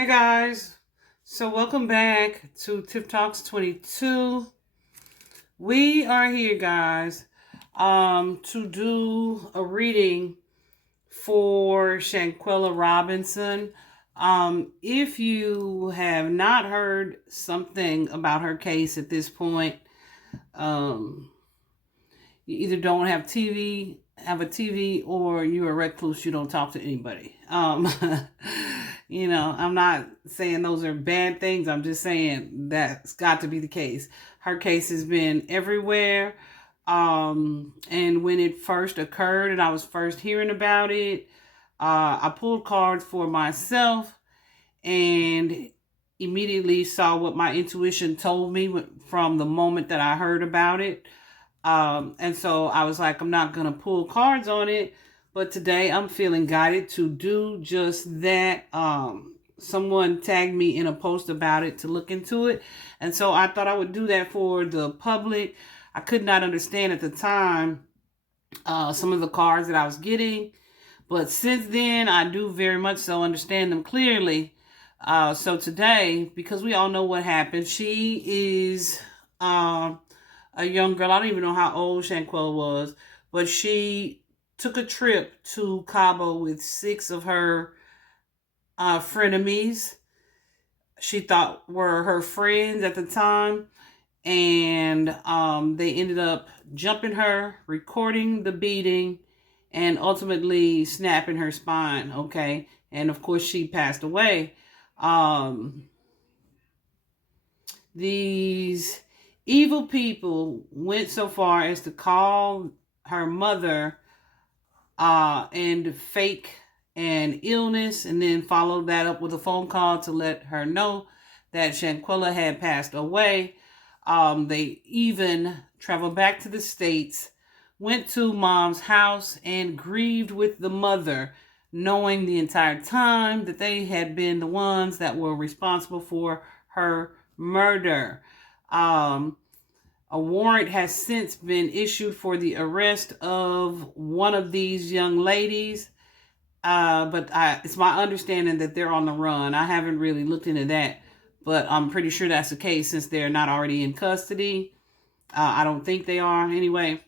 Hey guys, so welcome back to Tiff Talks 22. We are here, guys, to do a reading for Shanquella Robinson. If you have not heard something about her case at this point, um, you either don't have have a TV, or you're a recluse. You don't talk to anybody. I'm not saying those are bad things. I'm just saying that's got to be the case. Her case has been everywhere. And when it first occurred and I was first hearing about it, I pulled cards for myself and immediately saw what my intuition told me from the moment that I heard about it. And so I was like, I'm not going to pull cards on it. But today I'm feeling guided to do just that. Someone tagged me in a post about it to look into it. And so I thought I would do that for the public. I could not understand at the time some of the cards that I was getting. But since then, I do very much so understand them clearly. So today, because we all know what happened, she is a young girl. I don't even know how old Shanquella was, but she took a trip to Cabo with 6 of her frenemies. She thought were her friends at the time, and they ended up jumping her, recording the beating, and ultimately snapping her spine. Okay, and of course she passed away. These evil people went so far as to call her mother and fake an illness, and then followed that up with a phone call to let her know that Shanquella had passed away. They even traveled back to the States, went to mom's house, and grieved with the mother, knowing the entire time that they had been the ones that were responsible for her murder. A warrant has since been issued for the arrest of one of these young ladies, but it's my understanding that they're on the run. I haven't really looked into that, but I'm pretty sure that's the case since they're not already in custody. I don't think they are anyway.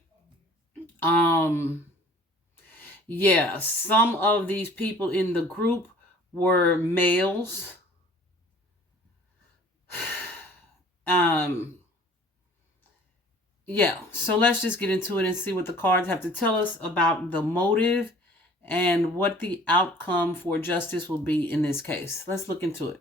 Um, yeah, some of these people in the group were males. Um, yeah, so let's just get into it and see what the cards have to tell us about the motive and what the outcome for justice will be in this case. Let's look into it.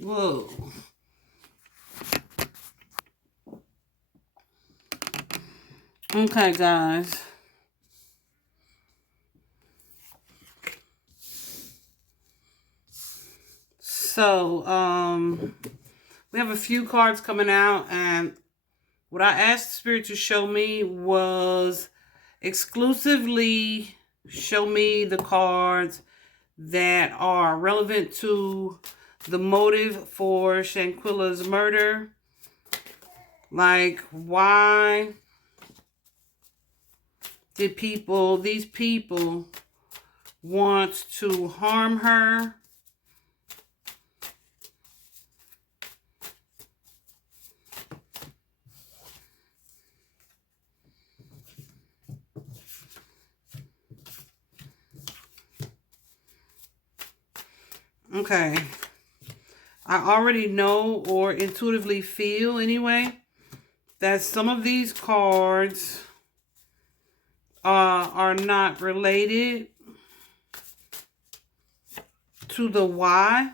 Whoa. Okay, guys. So, we have a few cards coming out, and what I asked Spirit to show me was exclusively show me the cards that are relevant to the motive for Shanquella's murder. Like, why did these people want to harm her? Okay. I already know, or intuitively feel anyway, that some of these cards are not related to the why.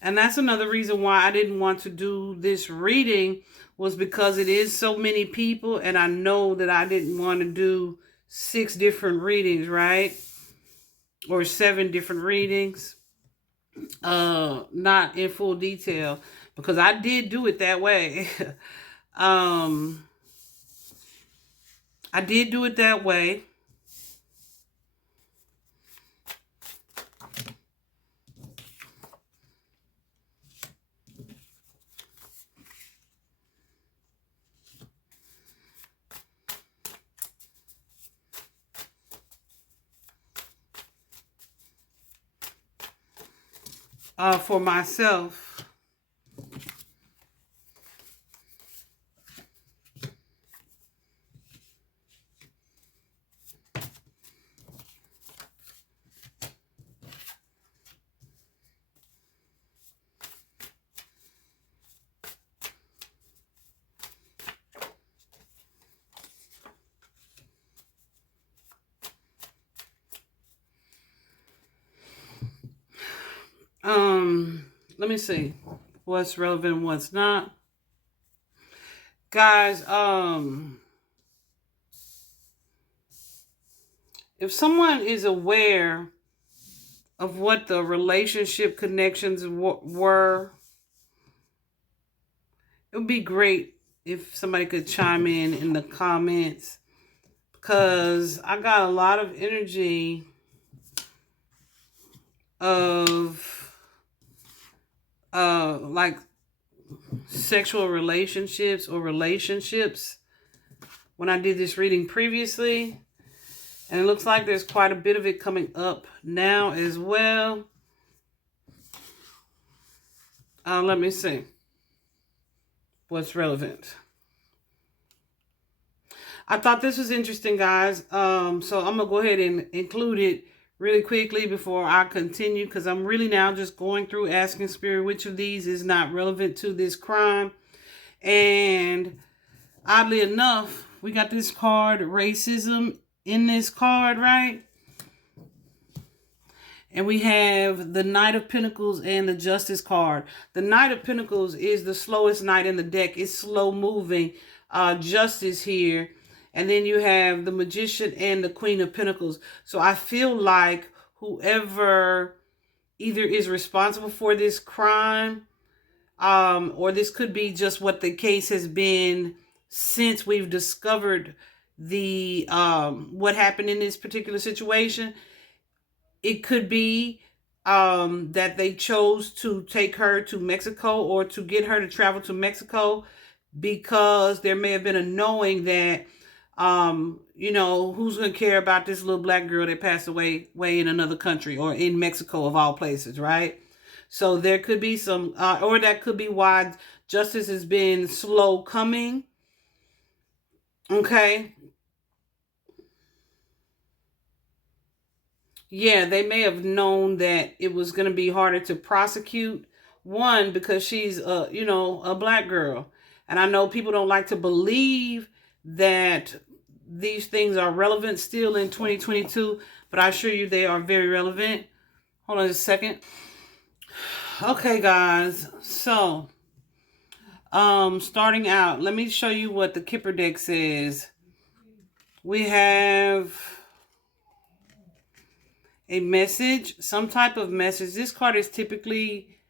And that's another reason why I didn't want to do this reading, was because it is so many people, and I know that I didn't want to do 6 different readings, right? Or 7 different readings. Not in full detail, because I did do it that way. I did do it that way. for myself. Let me see what's relevant, what's not. Guys, if someone is aware of what the relationship connections were, it would be great if somebody could chime in the comments, because I got a lot of energy of like sexual relationships or relationships when I did this reading previously, and it looks like there's quite a bit of it coming up now as well. Let me see what's relevant. I thought this was interesting, guys. So I'm gonna go ahead and include it really quickly before I continue, because I'm really now just going through asking Spirit which of these is not relevant to this crime. And oddly enough, we got this card, racism, in this card, right? And we have the Knight of Pentacles and the Justice card. The Knight of Pentacles is the slowest knight in the deck. It's slow moving. Justice here. And then you have the Magician and the Queen of Pentacles. So I feel like whoever either is responsible for this crime, or this could be just what the case has been since we've discovered the what happened in this particular situation. It could be that they chose to take her to Mexico, or to get her to travel to Mexico, because there may have been a knowing that you know, who's going to care about this little black girl that passed away in another country, or in Mexico of all places, right? So there could be some, or that could be why justice has been slow coming. Okay. Yeah, they may have known that it was going to be harder to prosecute. One, because she's you know, a black girl. And I know people don't like to believe that these things are relevant still in 2022, but I assure you they are very relevant. Hold on a second. Okay, guys. So, starting out, let me show you what the Kipper deck says. We have a message, some type of message. This card is typically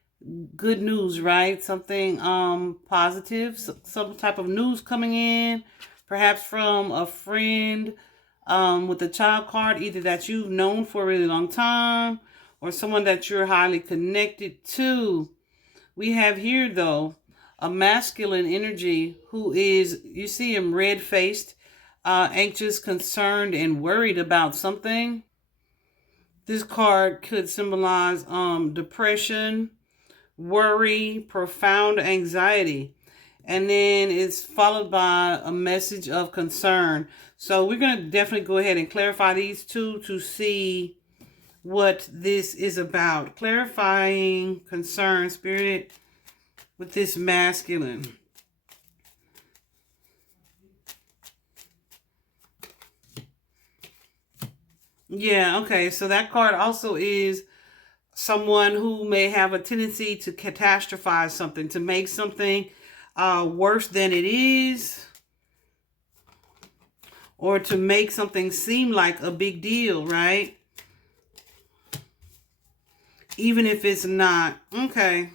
good news, right? Something positive, some type of news coming in, perhaps from a friend, with the Child card, either that you've known for a really long time, or someone that you're highly connected to. We have here, though, a masculine energy who is, you see him red-faced, anxious, concerned, and worried about something. This card could symbolize depression, worry, profound anxiety. And then it's followed by a message of concern. So we're going to definitely go ahead and clarify these two to see what this is about. Clarifying concern, Spirit, with this masculine. Yeah, okay. So that card also is someone who may have a tendency to catastrophize something, to make something worse than it is, or to make something seem like a big deal, right? Even if it's not. Okay.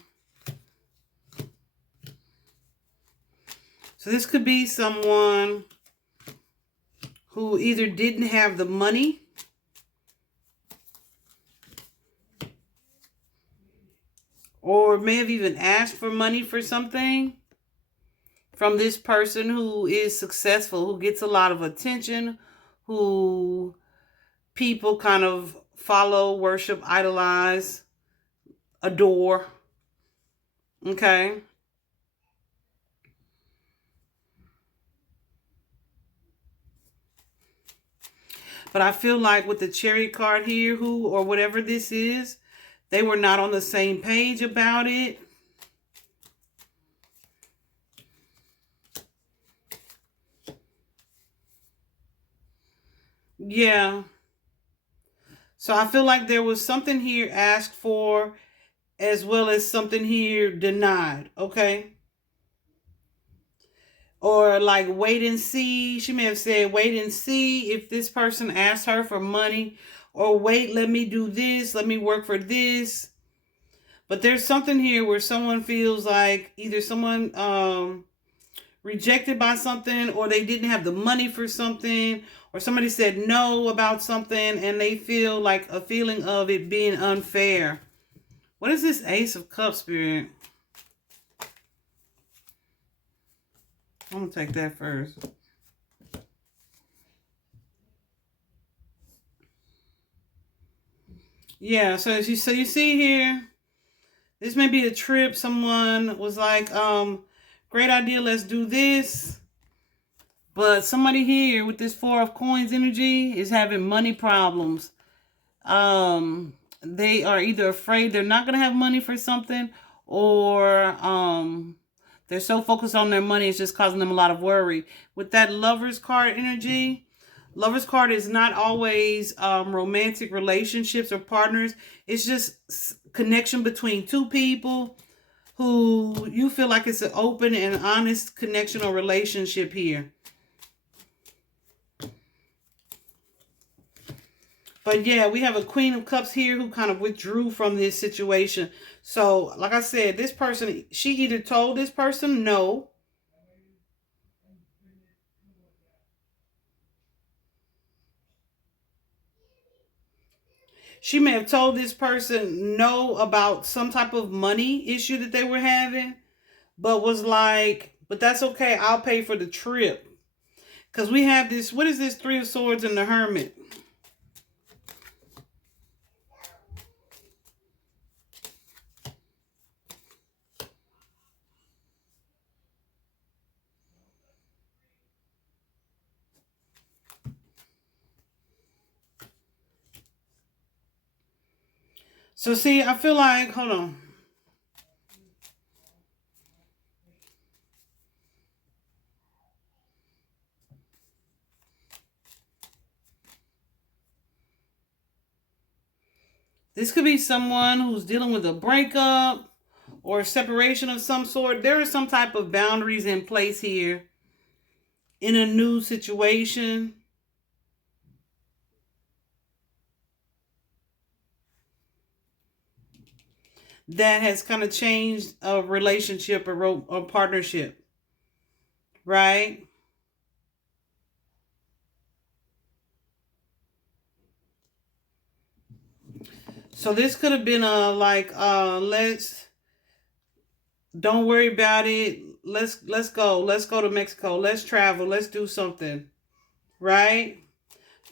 So this could be someone who either didn't have the money, or may have even asked for money for something from this person who is successful, who gets a lot of attention, who people kind of follow, worship, idolize, a door. Okay. But I feel like with the Chariot card here, who or whatever this is, they were not on the same page about it. Yeah. So I feel like there was something here asked for as well as something here denied. Okay. Or like wait and see. She may have said wait and see if this person asked her for money. Or wait, let me do this. Let me work for this. But there's something here where someone feels like either someone rejected by something, or they didn't have the money for something, or somebody said no about something and they feel like a feeling of it being unfair. What is this Ace of Cups, Spirit? I'm going to take that first. Yeah, so you see here, this may be a trip. Someone was like, great idea, let's do this. But somebody here with this Four of Coins energy is having money problems. They are either afraid they're not going to have money for something, or they're so focused on their money it's just causing them a lot of worry. With that Lovers card energy, Lovers card is not always romantic relationships or partners. It's just connection between two people who you feel like it's an open and honest connection or relationship here. But yeah, we have a Queen of Cups here who kind of withdrew from this situation. So, like I said, this person, she either told this person no. She may have told this person no about some type of money issue that they were having, but was like, but that's okay, I'll pay for the trip. Because we have this, what is this Three of Swords and the Hermit? So see, I feel like, hold on. This could be someone who's dealing with a breakup or a separation of some sort. There are some type of boundaries in place here in a new situation. That has kind of changed a relationship or partnership, right? So this could have been a like, let's, don't worry about it. Let's go. Let's go to Mexico. Let's travel. Let's do something, right?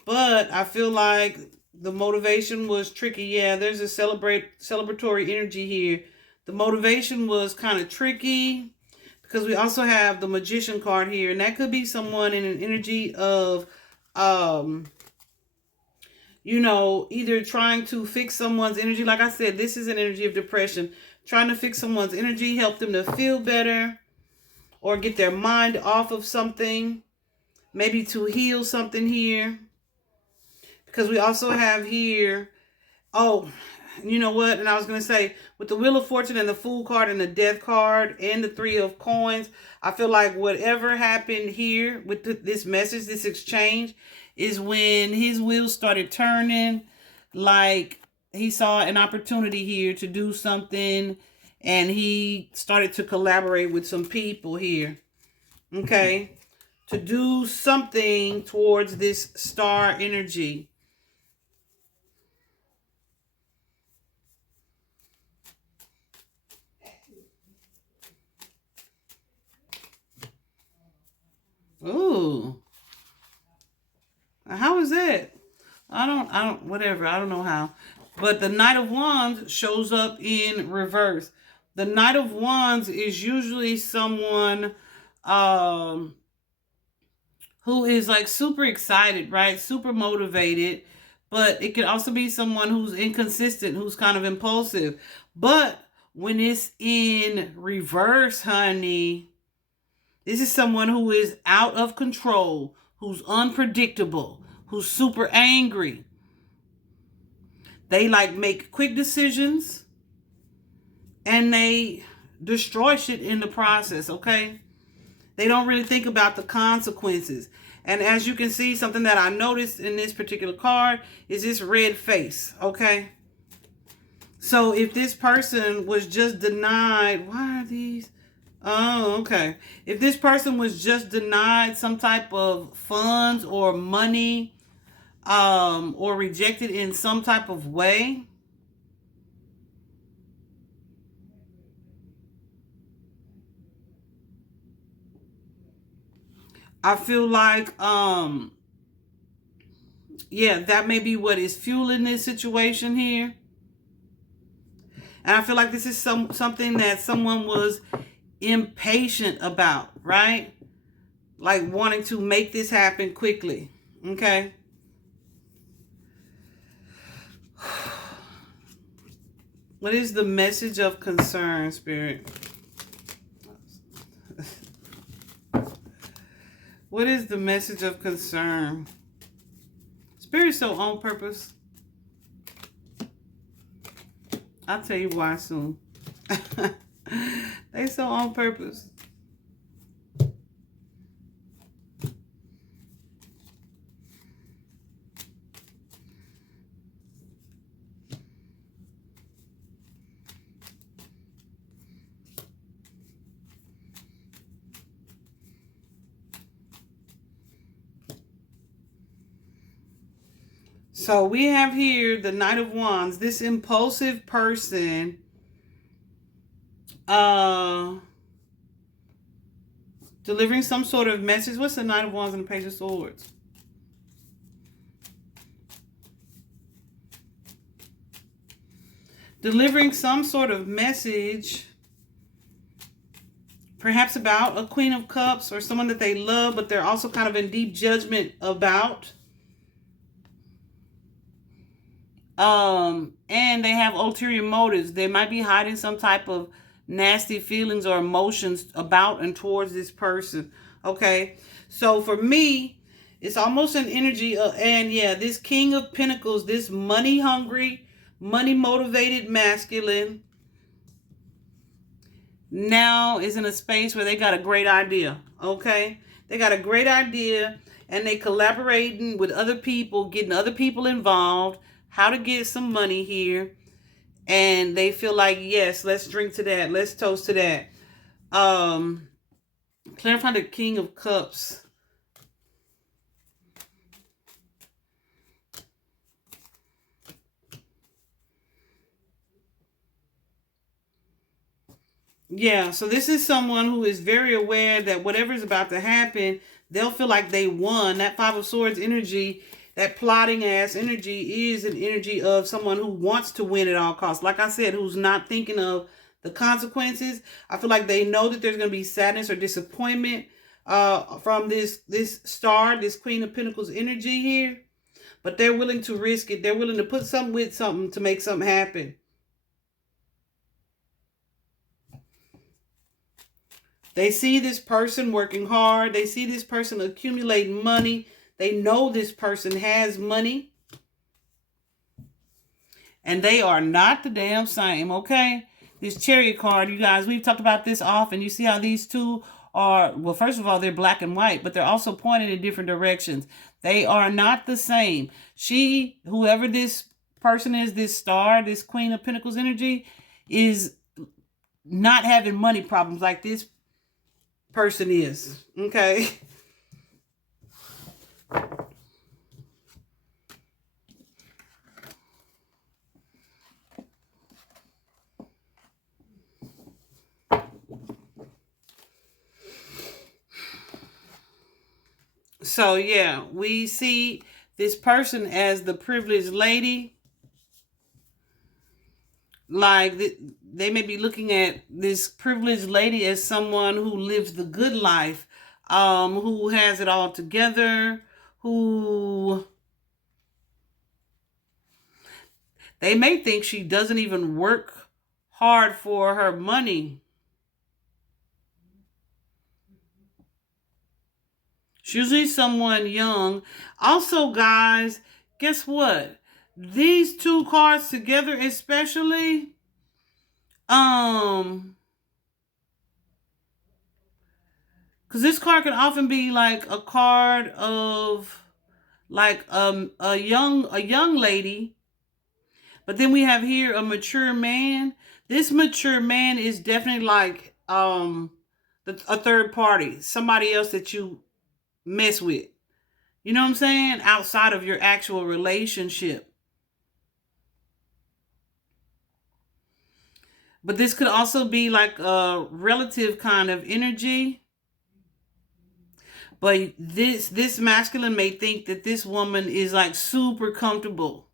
But I feel like the motivation was tricky. Yeah, there's a celebratory energy here. The motivation was kind of tricky because we also have the Magician card here, and that could be someone in an energy of, either trying to fix someone's energy. Like I said, this is an energy of depression. Trying to fix someone's energy, help them to feel better, or get their mind off of something. Maybe to heal something here. Because we also have here, oh, you know what? And I was going to say, with the Wheel of Fortune and the Fool card and the Death card and the Three of Coins, I feel like whatever happened here with this message, this exchange, is when his wheels started turning. Like he saw an opportunity here to do something, and he started to collaborate with some people here. Okay? To do something towards this star energy. Ooh. How is that? I don't, whatever. I don't know how. But the Knight of Wands shows up in reverse. The Knight of Wands is usually someone who is like super excited, right? Super motivated. But it could also be someone who's inconsistent, who's kind of impulsive. But when it's in reverse, honey, this is someone who is out of control, who's unpredictable, who's super angry. They like make quick decisions and they destroy shit in the process, okay? They don't really think about the consequences. And as you can see, something that I noticed in this particular card is this red face, okay? So if this person was just denied, why are these? Oh, okay. If this person was just denied some type of funds or money, or rejected in some type of way, I feel like, yeah, that may be what is fueling this situation here. And I feel like this is something that someone was impatient about, right? Like wanting to make this happen quickly, okay? What is the message of concern, Spirit? What is the message of concern? Spirit's so on purpose. I'll tell you why soon. They so on purpose. So we have here the Knight of Wands, this impulsive person, delivering some sort of message. What's the Knight of Wands and the Page of Swords? Delivering some sort of message, perhaps about a Queen of Cups or someone that they love, but they're also kind of in deep judgment about. And they have ulterior motives. They might be hiding some type of nasty feelings or emotions about and towards this person. Okay. So for me, it's almost an energy of, and yeah, this King of Pentacles, this money hungry, money motivated masculine now is in a space where they got a great idea. Okay. They got a great idea and they collaborating with other people, getting other people involved, how to get some money here. And they feel like, yes, let's drink to that. Let's toast to that. Clarify the King of Cups. Yeah, so this is someone who is very aware that whatever is about to happen, they'll feel like they won. That Five of Swords energy, that plotting ass energy, is an energy of someone who wants to win at all costs. Like I said, who's not thinking of the consequences. I feel like they know that there's going to be sadness or disappointment from this star, this Queen of Pentacles energy here. But they're willing to risk it. They're willing to put something with something to make something happen. They see this person working hard. They see this person accumulating money. They know this person has money. And they are not the damn same, okay? This Chariot card, you guys, we've talked about this often. You see how these two are, well, first of all, they're black and white, but they're also pointed in different directions. They are not the same. She, whoever this person is, this star, this Queen of Pentacles energy, is not having money problems like this person is, okay? So yeah, we see this person as the privileged lady. like they may be looking at this privileged lady as someone who lives the good life, who has it all together, who they may think she doesn't even work hard for her money. It's usually someone young. Also, guys, guess what? These two cards together, especially, because this card can often be like a card of like a young lady, but then we have here a mature man. This mature man is definitely like a third party, somebody else that you mess with. You know what I'm saying? Outside of your actual relationship. But this could also be like a relative kind of energy. But this masculine may think that this woman is like super comfortable,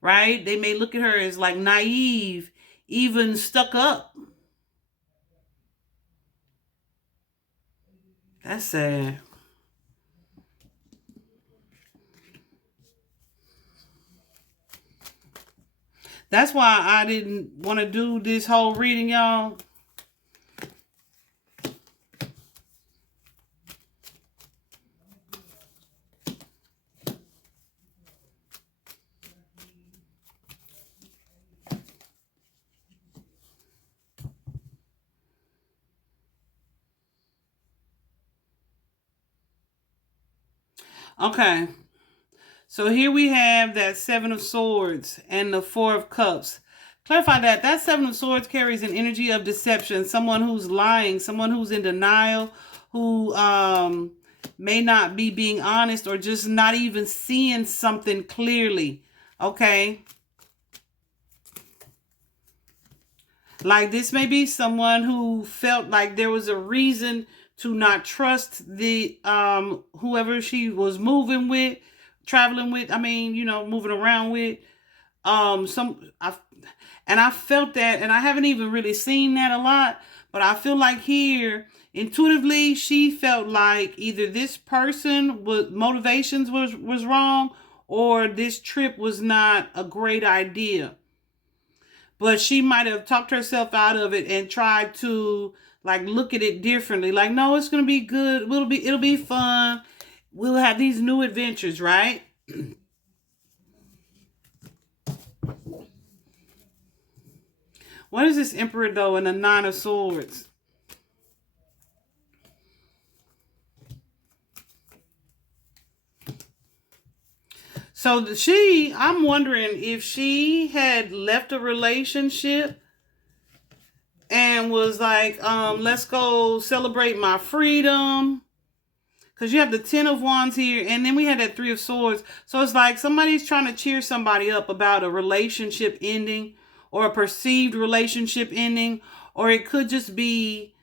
right? They may look at her as like naive, even stuck up. That's sad. That's why I didn't want to do this whole reading, y'all. Okay. So here we have that Seven of Swords and the Four of Cups. Clarify that. That Seven of Swords carries an energy of deception. Someone who's lying, someone who's in denial, who may not be being honest or just not even seeing something clearly. Okay. Like this may be someone who felt like there was a reason to not trust the whoever she was moving with, traveling with. I mean, moving around with. I felt that, and I haven't even really seen that a lot, but I feel like here intuitively she felt like either this person was motivations was wrong, or this trip was not a great idea. But she might have talked herself out of it and tried to like look at it differently. Like, no, it's gonna be good. It'll be fun. We'll have these new adventures, right? What is this Emperor though in the Nine of Swords? So I'm wondering if she had left a relationship and was like, let's go celebrate my freedom. Because you have the Ten of Wands here, and then we had that Three of Swords. So it's like somebody's trying to cheer somebody up about a relationship ending or a perceived relationship ending. Or it could just be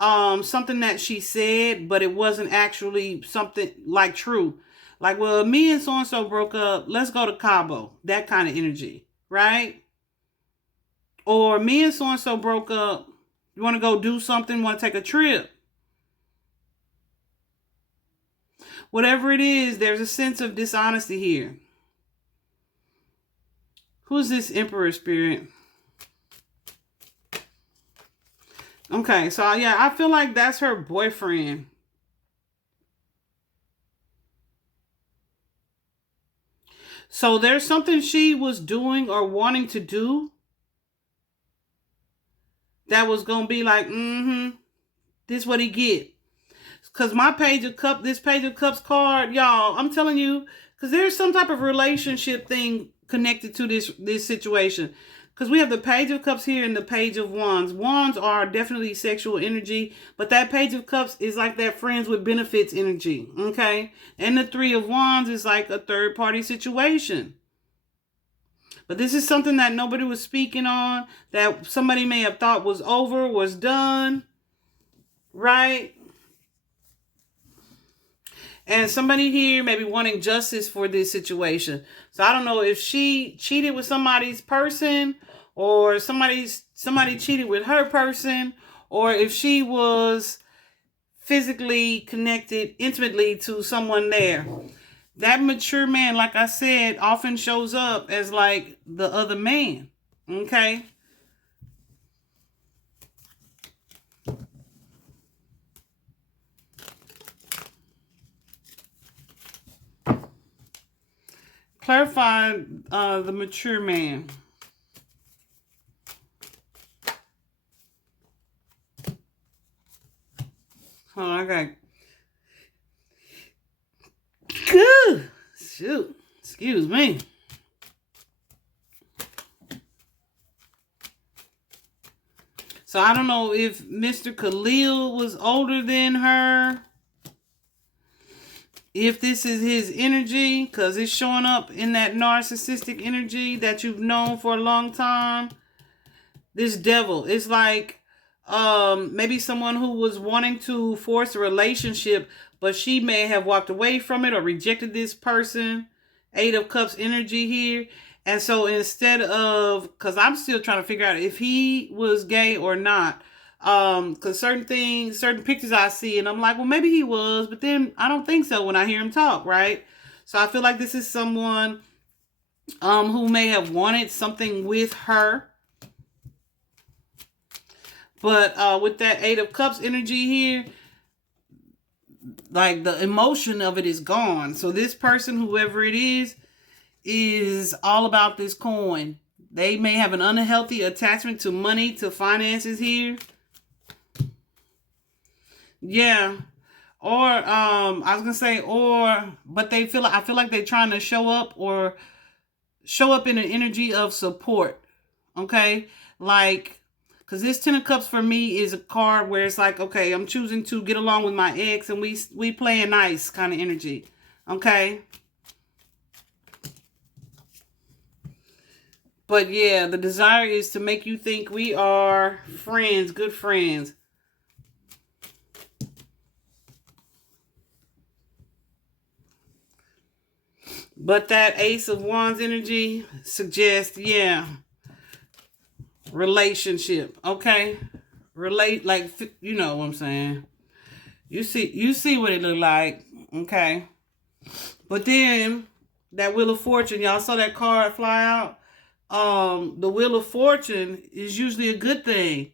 something that she said, but it wasn't actually something like true. Like, well, me and so-and-so broke up. Let's go to Cabo. That kind of energy, right? Or me and so-and-so broke up. You want to go do something? Want to take a trip? Whatever it is, there's a sense of dishonesty here. Who's this Emperor spirit? Okay, so yeah, I feel like that's her boyfriend. So there's something she was doing or wanting to do that was going to be like, this what he get. Because this Page of Cups card, y'all, I'm telling you, because there's some type of relationship thing connected to this situation. Because we have the Page of Cups here and the Page of Wands. Wands are definitely sexual energy, but that Page of Cups is like that friends with benefits energy, okay? And the Three of Wands is like a third party situation. But this is something that nobody was speaking on, that somebody may have thought was over, was done, right? And somebody here may be wanting justice for this situation. So I don't know if she cheated with somebody's person or somebody cheated with her person, or if she was physically connected intimately to someone there. That mature man, like I said, often shows up as like the other man. Okay? Clarify the mature man. Oh, I got good. Shoot. Excuse me. So I don't know if Mr. Khalil was older than her. If this is his energy, because it's showing up in that narcissistic energy that you've known for a long time. This devil, it's like maybe someone who was wanting to force a relationship, but she may have walked away from it or rejected this person. 8 of Cups energy here. And so instead of, because I'm still trying to figure out if he was gay or not, because certain pictures I see, and I'm like, well, maybe he was, but then I don't think so when I hear him talk, right? So I feel like this is someone who may have wanted something with her. But with that 8 of Cups energy here, like the emotion of it is gone. So this person, whoever it is all about this coin. They may have an unhealthy attachment to money, to finances here. Yeah. Or I was gonna say, but I feel like they're trying to show up in an energy of support. Okay? Like, because this 10 of Cups for me is a card where it's like, okay, I'm choosing to get along with my ex and we playing nice kind of energy. Okay? But yeah, the desire is to make you think we are friends, good friends. But that Ace of Wands energy suggests, yeah, relationship. Okay? Relate, like, you know what I'm saying. You see what it look like. Okay? But then that Wheel of Fortune, y'all saw that card fly out. The Wheel of Fortune is usually a good thing,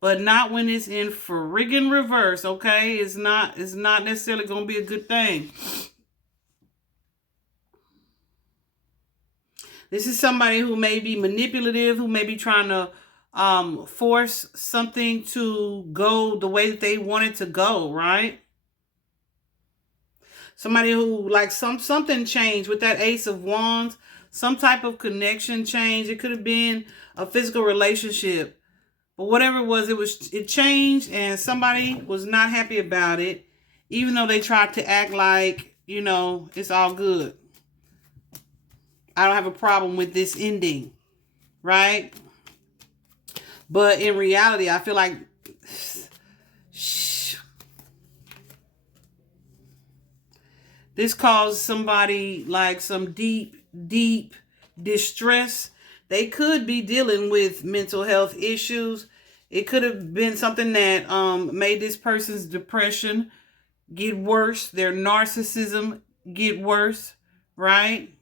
but not when it's in friggin' reverse. Okay, it's not necessarily gonna be a good thing. This is somebody who may be manipulative, who may be trying to force something to go the way that they want it to go, right? Somebody who, like, something changed with that Ace of Wands. Some type of connection change. It could have been a physical relationship. But whatever it was, it changed and somebody was not happy about it. Even though they tried to act like, you know, it's all good. I don't have a problem with this ending. Right? But in reality, I feel like this caused somebody like some deep, deep distress. They could be dealing with mental health issues. It could have been something that made this person's depression get worse, their narcissism get worse, right?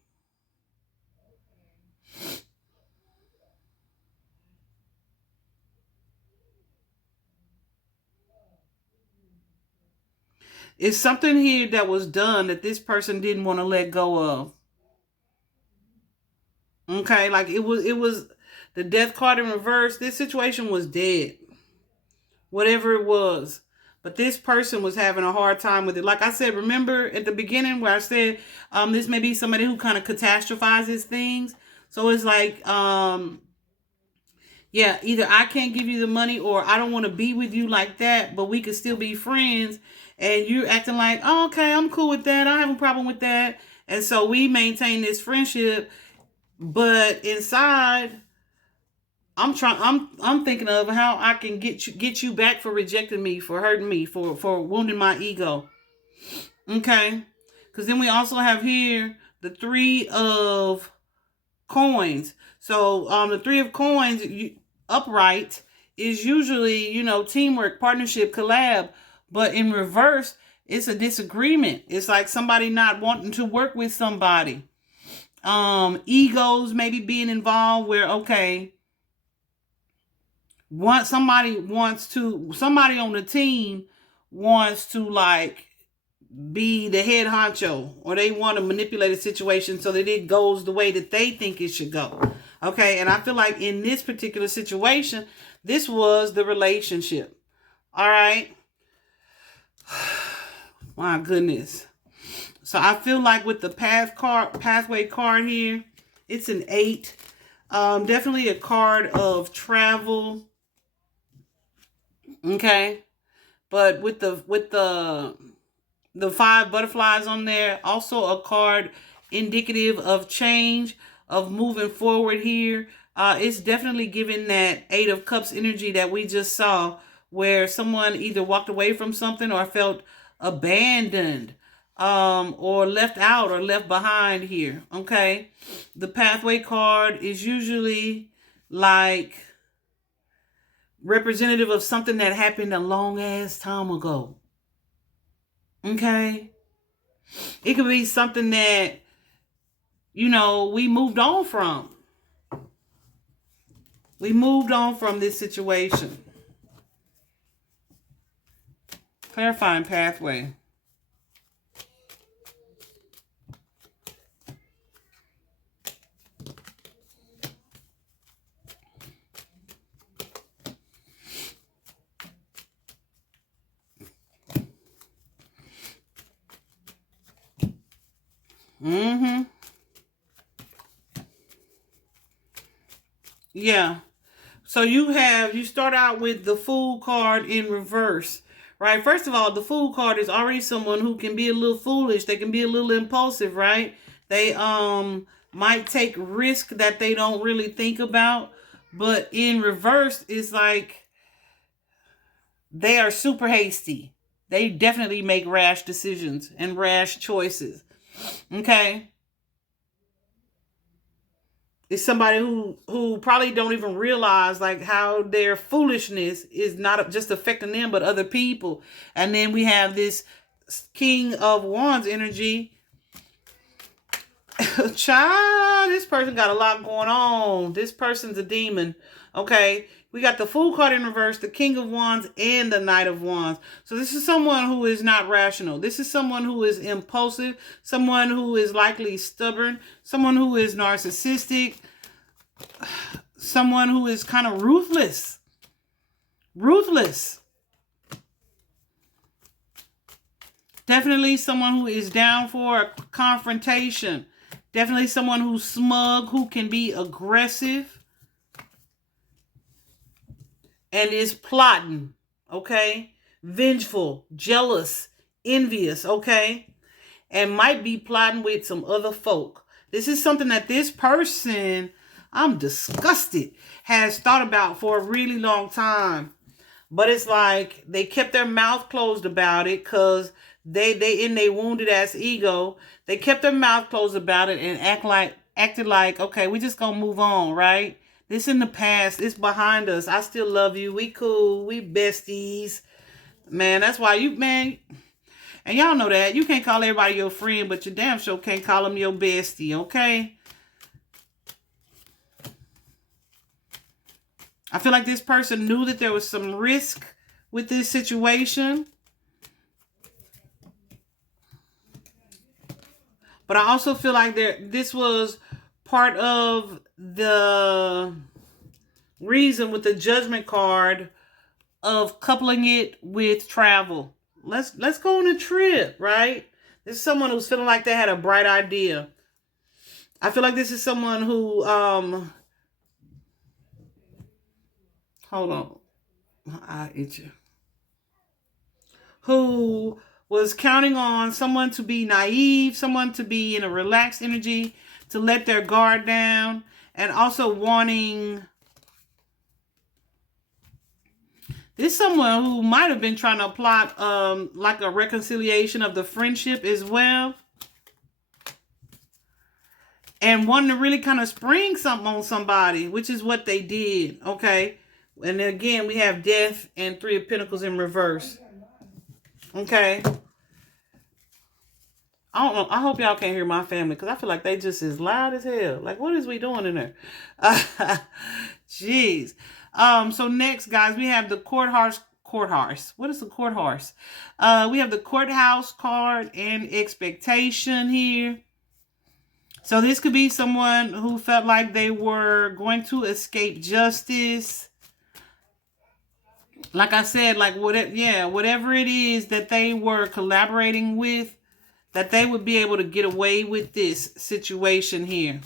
It's something here that was done that this person didn't want to let go of. Okay, like it was the Death card in reverse. This situation was dead. Whatever it was. But this person was having a hard time with it. Like I said, remember at the beginning where I said this may be somebody who kind of catastrophizes things. So it's like, yeah, either I can't give you the money or I don't want to be with you like that, but we could still be friends. And you're acting like, oh, okay, I'm cool with that. I don't have a problem with that. And so we maintain this friendship. But inside, I'm thinking of how I can get you back for rejecting me, for hurting me, for wounding my ego. Okay? Because then we also have here the 3 of coins. So the three of coins upright is usually, you know, teamwork, partnership, collab. But in reverse, it's a disagreement. It's like somebody not wanting to work with somebody. Egos maybe being involved where, okay, somebody on the team wants to like be the head honcho, or they want to manipulate a situation so that it goes the way that they think it should go. Okay, and I feel like in this particular situation, this was the relationship. All right. My goodness. So I feel like with the pathway card here, it's an 8. Definitely a card of travel. Okay. But with the 5 butterflies on there, also a card indicative of change, of moving forward here. It's definitely giving that 8 of Cups energy that we just saw, where someone either walked away from something or felt abandoned, or left out or left behind here. Okay. The pathway card is usually like representative of something that happened a long ass time ago. Okay. It could be something that, you know, we moved on from. We moved on from this situation. Clarifying pathway. Yeah. So you start out with the Fool card in reverse, right? First of all, the Fool card is already someone who can be a little foolish. They can be a little impulsive, right? They might take risk that they don't really think about. But in reverse, it's like they are super hasty. They definitely make rash decisions and rash choices. Okay? It's somebody who probably don't even realize like how their foolishness is not just affecting them but other people. And then we have this King of Wands energy. Child, this person got a lot going on. This person's a demon. Okay. We got the Fool card in reverse, the King of Wands, and the Knight of Wands. So this is someone who is not rational. This is someone who is impulsive, someone who is likely stubborn, someone who is narcissistic, someone who is kind of ruthless. Ruthless. Definitely someone who is down for a confrontation. Definitely someone who's smug, who can be aggressive and is plotting, okay? Vengeful, jealous, envious, okay? And might be plotting with some other folk. This is something that this person, I'm disgusted, has thought about for a really long time. But it's like they kept their mouth closed about it because they in their wounded ass ego, they kept their mouth closed about it and acted like, okay, we just gonna move on, right? This in the past. It's behind us. I still love you. We cool. We besties. Man, that's why man, and y'all know that. You can't call everybody your friend, but you damn sure can't call them your bestie, okay? I feel like this person knew that there was some risk with this situation. But I also feel like this was part of the reason with the Judgment card of coupling it with travel. Let's go on a trip, right? This is someone who's feeling like they had a bright idea. I feel like this is someone who hold on. My eye itching. Who was counting on someone to be naive, someone to be in a relaxed energy, to let their guard down, and also wanting... This is someone who might have been trying to plot like a reconciliation of the friendship as well. and wanting to really kind of spring something on somebody, which is what they did. Okay. And then again, we have death and Three of Pentacles in reverse. Okay. I don't know. I hope y'all can't hear my family because I feel like they just as loud as hell. Like, what is we doing in there? Jeez. So next, guys, we have the courthouse. What is the courthouse? We have the courthouse card and expectation here. So this could be someone who felt like they were going to escape justice. Like I said, like whatever it is that they were collaborating with, that they would be able to get away with this situation here.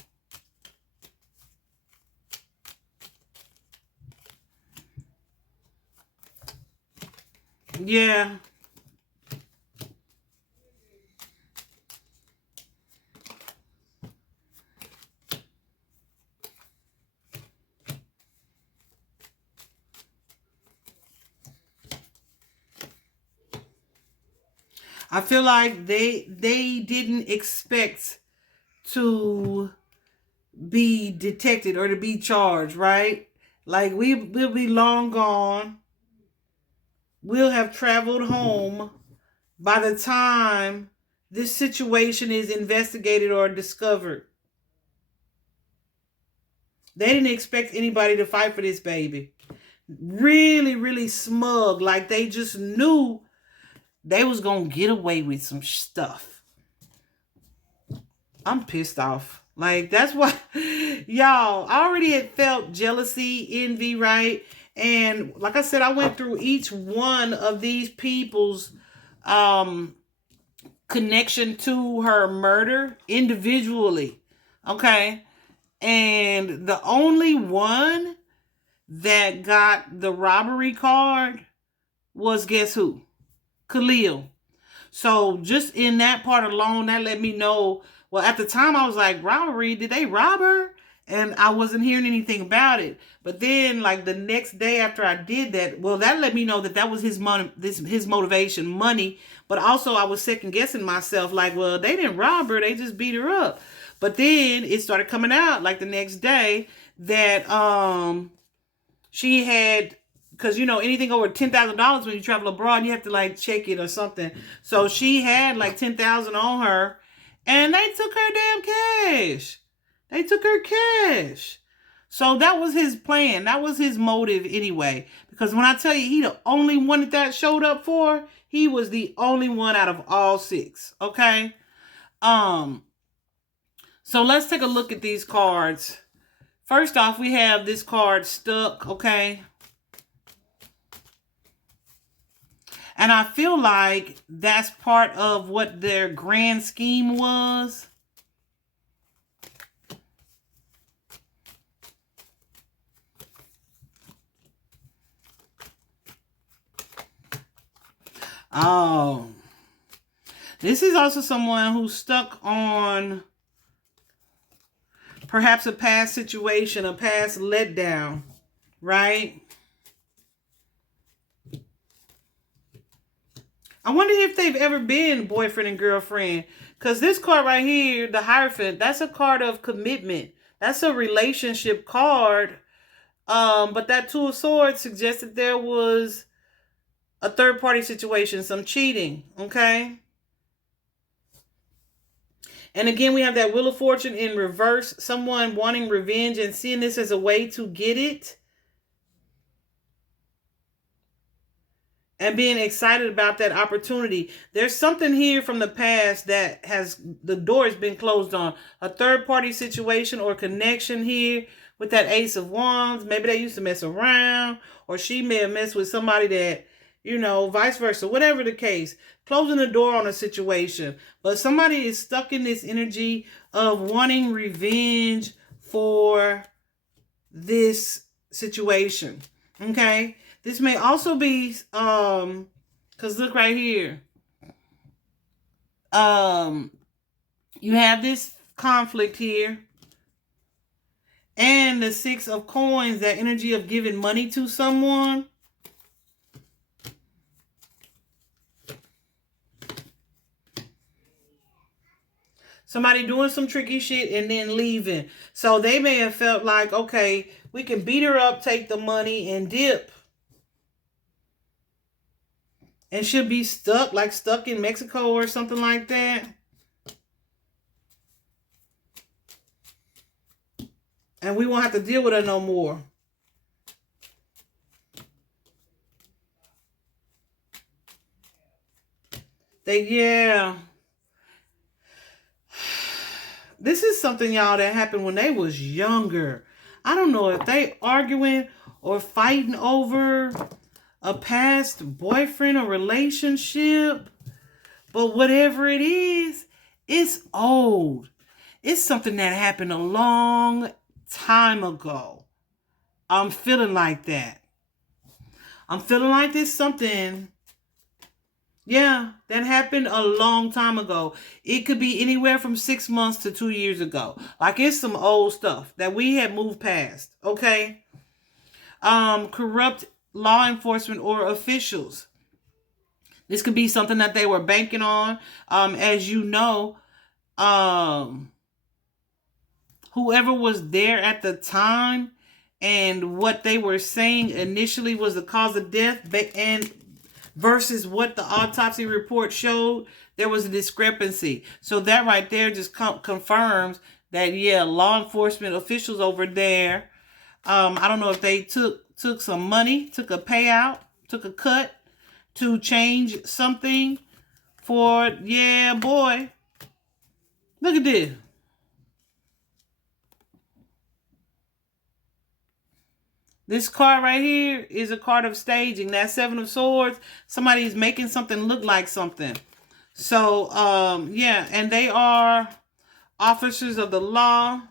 Yeah. I feel like they didn't expect to be detected or to be charged, right? Like we'll be long gone. We'll have traveled home by the time this situation is investigated or discovered. They didn't expect anybody to fight for this baby. Really, really smug. Like they just knew they was going to get away with some stuff. I'm pissed off. Like, that's why, y'all, I already had felt jealousy, envy, right? And like I said, I went through each one of these people's connection to her murder individually. Okay? And the only one that got the robbery card was, guess who? Khalil. So just in that part alone, that let me know. Well, at the time I was like, robbery, did they rob her? And I wasn't hearing anything about it. But then like the next day after I did that, well, that let me know that that was his money, his motivation, money. But also I was second guessing myself like, well, they didn't rob her, they just beat her up. But then it started coming out like the next day that she had, because you know anything over $10,000 when you travel abroad, you have to like check it or something. So she had like 10,000 on her, and they took her damn cash. They took her cash. So that was his plan. That was his motive anyway. Because when I tell you he the only one that showed up for, he was the only one out of all six. Okay. So let's take a look at these cards. First off, we have this card stuck. Okay. And I feel like that's part of what their grand scheme was. Oh. This is also someone who's stuck on perhaps a past situation, a past letdown, right? I wonder if they've ever been boyfriend and girlfriend. Because this card right here, the Hierophant, that's a card of commitment. That's a relationship card. But that Two of Swords suggests that there was a third-party situation, some cheating, okay? And again, we have that Wheel of Fortune in reverse. Someone wanting revenge and seeing this as a way to get it. And being excited about that opportunity. There's something here from the past that has, the door has been closed on. A third-party situation or connection here with that Ace of Wands. Maybe they used to mess around. Or she may have messed with somebody that, you know, vice versa. Whatever the case. Closing the door on a situation. But somebody is stuck in this energy of wanting revenge for this situation. Okay? This may also be, because look right here. You have this conflict here. And the Six of Coins, that energy of giving money to someone. Somebody doing some tricky shit and then leaving. So they may have felt like, okay, we can beat her up, take the money, and dip. And she'll be stuck, like stuck in Mexico or something like that. And we won't have to deal with her no more. Yeah. This is something, y'all, that happened when they was younger. I don't know if they arguing or fighting over a past boyfriend or relationship. But whatever it is, it's old. It's something that happened a long time ago. I'm feeling like that. I'm feeling like this something, yeah, that happened a long time ago. It could be anywhere from 6 months to 2 years ago. Like, it's some old stuff that we had moved past, okay? Corrupt law enforcement or officials. This could be something that they were banking on. As you know, whoever was there at the time and what they were saying initially was the cause of death, and versus what the autopsy report showed, there was a discrepancy. So that right there just confirms that, yeah, law enforcement officials over there, I don't know if they took some money, took a payout, took a cut to change something for, yeah, boy. Look at this. This card right here is a card of staging. That Seven of Swords, somebody's making something look like something. So, yeah, and they are officers of the law.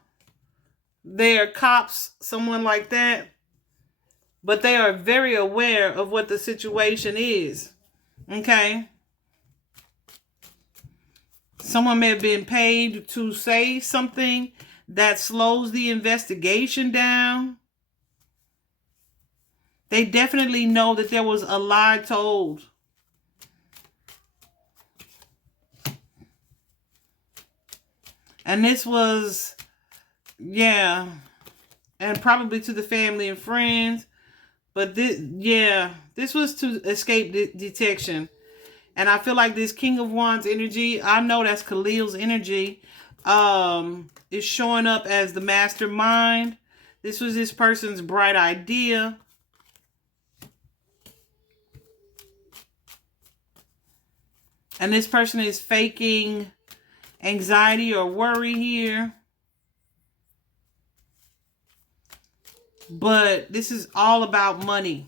They are cops, someone like that. But they are very aware of what the situation is. Okay? Someone may have been paid to say something that slows the investigation down. They definitely know that there was a lie told. And this was, yeah, and probably to the family and friends. But this, yeah, this was to escape detection. And I feel like this King of Wands energy, I know that's Khalil's energy, is showing up as the mastermind. This was this person's bright idea. And this person is faking anxiety or worry here. But this is all about money.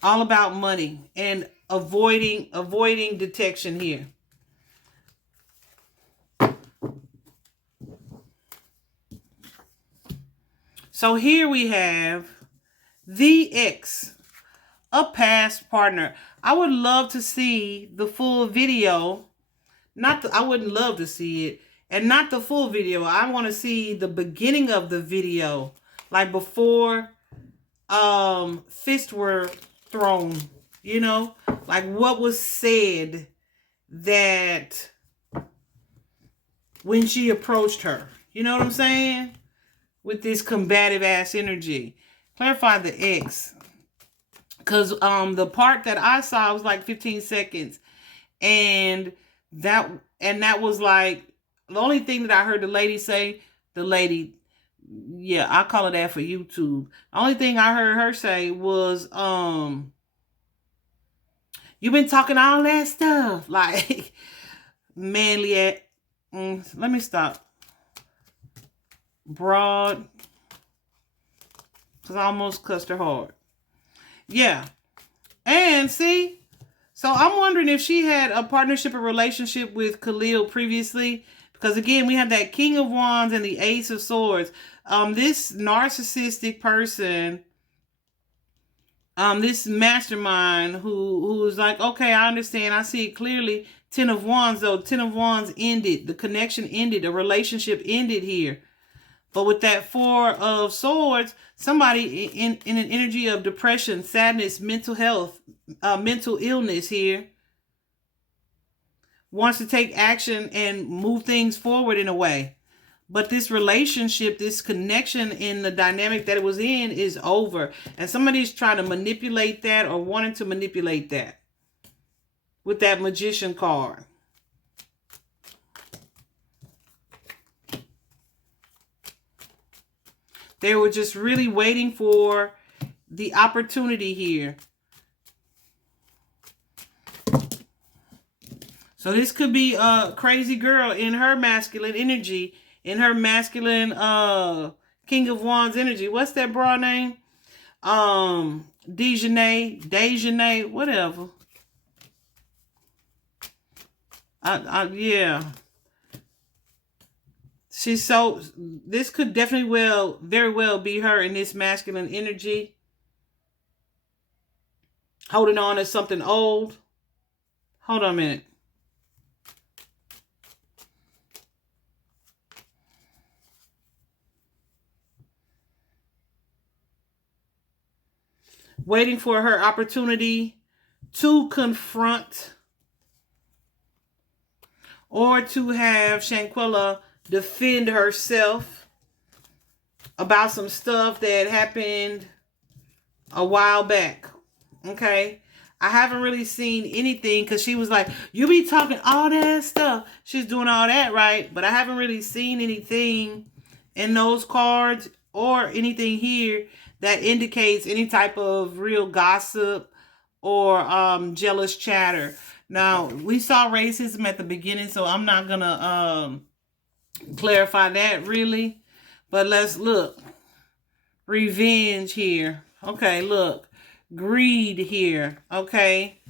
All about money and avoiding detection here. So here we have the ex, a past partner. I would love to see the full video. I wouldn't love to see it. And not the full video. I want to see the beginning of the video. Like before fists were thrown. You know? Like what was said that when she approached her. You know what I'm saying? With this combative ass energy. Clarify the ex. Because the part that I saw was like 15 seconds. And that was like, the only thing that I heard the lady say, yeah, I call it that for YouTube. The only thing I heard her say was, you've been talking all that stuff. Like, manly let me stop. Broad. Because I almost cussed her hard. Yeah. And see, so I'm wondering if she had a partnership or relationship with Khalil previously. Because again, we have that King of Wands and the Ace of Swords. This narcissistic person, this mastermind who is like, okay, I understand. I see it clearly. 10 of Wands, though. 10 of Wands ended. The connection ended. The relationship ended here. But with that 4 of Swords, somebody in an energy of depression, sadness, mental health, mental illness here. wants to take action and move things forward in a way. But this relationship, this connection in the dynamic that it was in is over. And somebody's trying to manipulate that or wanting to manipulate that with that Magician card. They were just really waiting for the opportunity here. So this could be a crazy girl in her masculine energy, in her masculine King of Wands energy. What's that bra name? Dejanay, whatever. Yeah. She's so, this could definitely very well be her in this masculine energy. Holding on to something old. Hold on a minute. Waiting for her opportunity to confront or to have Shanquella defend herself about some stuff that happened a while back. Okay. I haven't really seen anything because she was like, you be talking all that stuff. She's doing all that, right? But I haven't really seen anything in those cards or anything here that indicates any type of real gossip or jealous chatter. Now, we saw racism at the beginning, so I'm not going to clarify that really. But let's look. Revenge here. Okay, look. Greed here. Okay.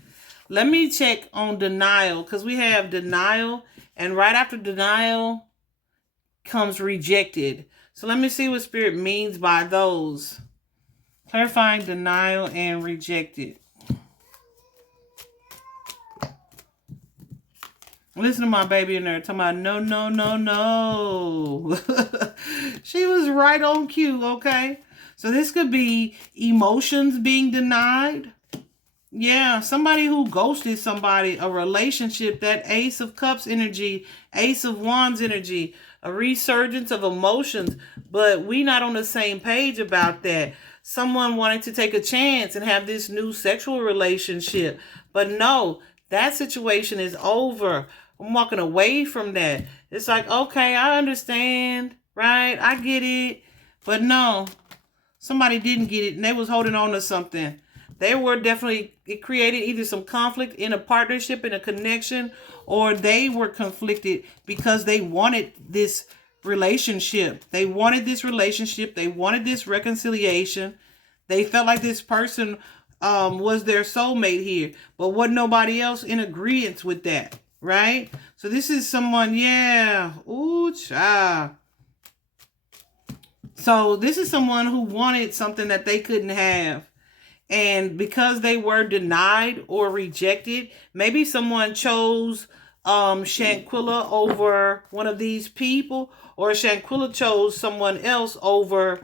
Let me check on denial because we have denial. And right after denial comes rejected. So let me see what Spirit means by those. Clarifying denial and rejected. Listen to my baby in there talking about no, no, no, no. She was right on cue, okay? So this could be emotions being denied. Yeah, somebody who ghosted somebody, a relationship, that Ace of Cups energy, Ace of Wands energy, a resurgence of emotions. But we not on the same page about that. Someone wanted to take a chance and have this new sexual relationship. But no, that situation is over. I'm walking away from that. It's like, okay, I understand, right? I get it. But no, somebody didn't get it and they was holding on to something. They were definitely, it created either some conflict in a partnership, in a connection, or they were conflicted because they wanted this relationship. They wanted this relationship. They wanted this reconciliation. They felt like this person was their soulmate here, but wasn't nobody else in agreement with that, right? So this is someone, yeah. Ooh, child. So this is someone who wanted something that they couldn't have. And because they were denied or rejected, maybe someone chose Shanquella over one of these people, or Shanquella chose someone else over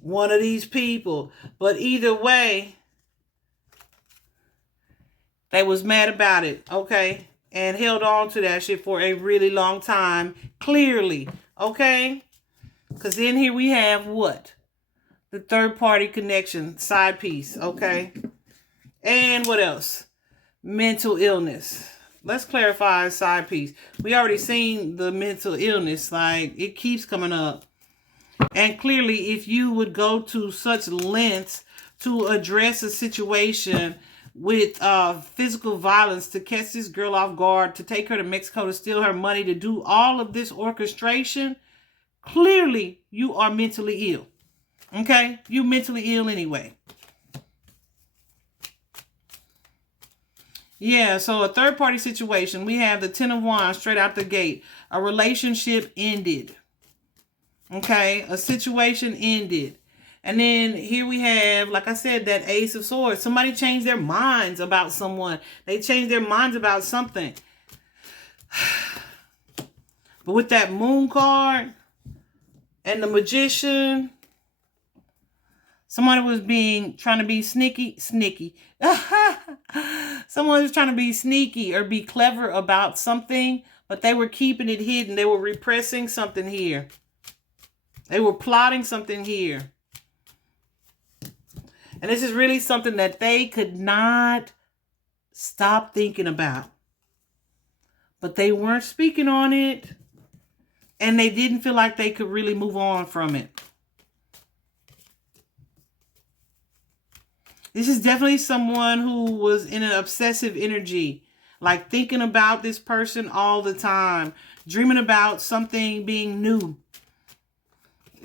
one of these people. But either way, they was mad about it, okay? And held on to that shit for a really long time, clearly, okay? Because then here we have what? The third party connection, side piece, okay? And what else? Mental illness. Let's clarify side piece. We already seen the mental illness, like it keeps coming up. And clearly, if you would go to such lengths to address a situation with physical violence, to catch this girl off guard, to take her to Mexico, to steal her money, to do all of this orchestration, clearly you are mentally ill. Okay? You mentally ill anyway. Yeah, so a third party situation. We have the Ten of Wands straight out the gate. A relationship ended. Okay? A situation ended. And then here we have, like I said, that Ace of Swords. Somebody changed their minds about someone. They changed their minds about something. But with that Moon card and the Magician, somebody was trying to be sneaky. Someone was trying to be sneaky or be clever about something, but they were keeping it hidden. They were repressing something here. They were plotting something here. And this is really something that they could not stop thinking about. But they weren't speaking on it. And they didn't feel like they could really move on from it. This is definitely someone who was in an obsessive energy. Like thinking about this person all the time. Dreaming about something being new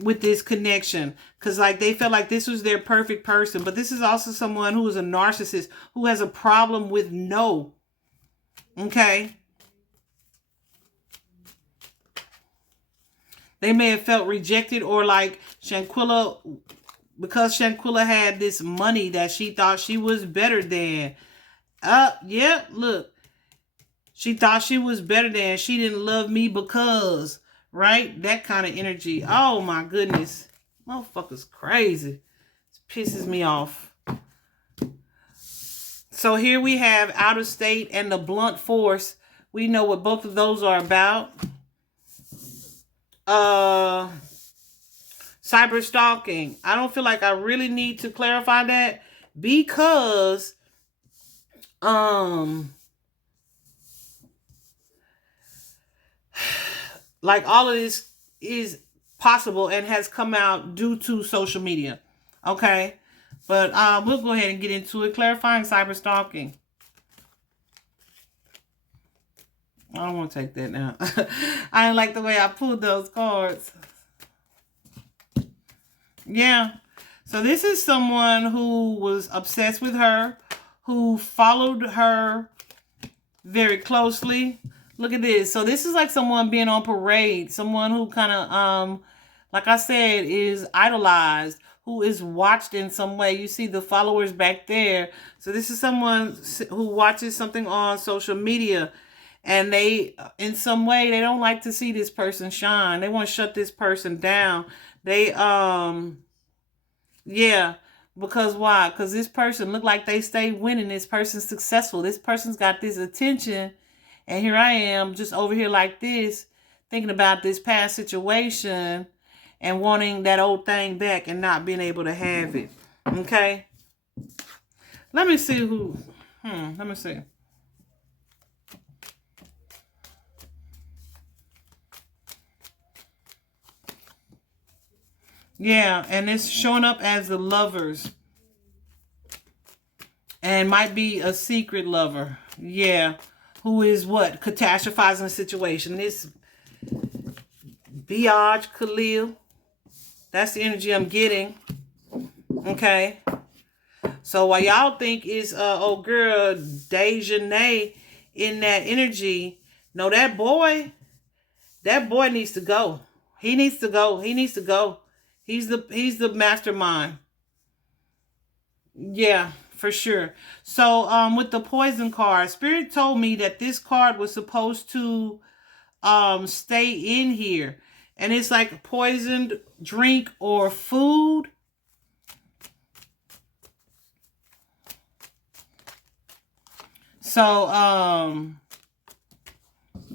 with this connection. Because like they felt like this was their perfect person. But this is also someone who is a narcissist. Who has a problem with no. Okay. They may have felt rejected, or like Shanquella, because Shanquella had this money that she thought she was better than. Yeah, look. She thought she was better than. She didn't love me because, right? That kind of energy. Oh my goodness. Motherfucker's crazy. This pisses me off. So here we have out of state and the blunt force. We know what both of those are about. Cyber stalking. I don't feel like I really need to clarify that, because like all of this is possible and has come out due to social media. Okay, but we'll go ahead and get into it. Clarifying cyber stalking. I don't want to take that now. I didn't like the way I pulled those cards. Yeah. So this is someone who was obsessed with her, who followed her very closely. Look at this. So this is like someone being on parade. Someone who kind of, like I said, is idolized, who is watched in some way. You see the followers back there. So this is someone who watches something on social media. And they, in some way, they don't like to see this person shine. They want to shut this person down. They, yeah, because why? Because this person look like they stay winning. This person's successful. This person's got this attention. And here I am just over here like this, thinking about this past situation and wanting that old thing back and not being able to have it. Okay? Let me see who, let me see. Yeah, and it's showing up as the lovers. And might be a secret lover. Yeah. Who is what? Catastrophizing the situation. This Biaj Khalil. That's the energy I'm getting. Okay. So while y'all think is old girl Dejanay in that energy, no, that boy needs to go. He needs to go. He needs to go. He's the mastermind. Yeah, for sure. So with the poison card, Spirit told me that this card was supposed to stay in here. And it's like poisoned drink or food. So